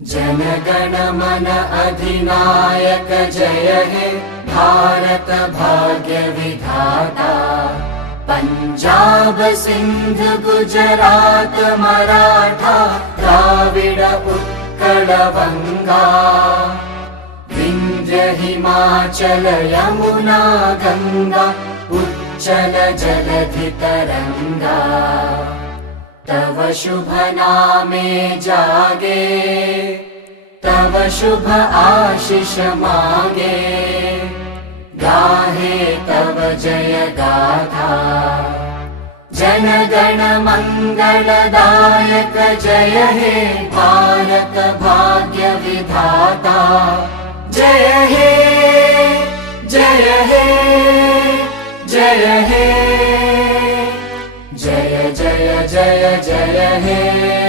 जनगण मन अधिनायक जय हे भारत भाग्य विधाता। पंजाब सिंध गुजरात मराठा द्राविड उत्कल बंगा। विंध्य हिमाचल यमुना गंगा उच्चल जलधि तरंगा। तव शुभ नामे जागे तव शुभ आशीष मागे। गाहे तव जय गाथा जनगण मंगलदायक जय हे भारत भाग्य विधाता। जय हे जय हे जय हे जय जय जय जय हे।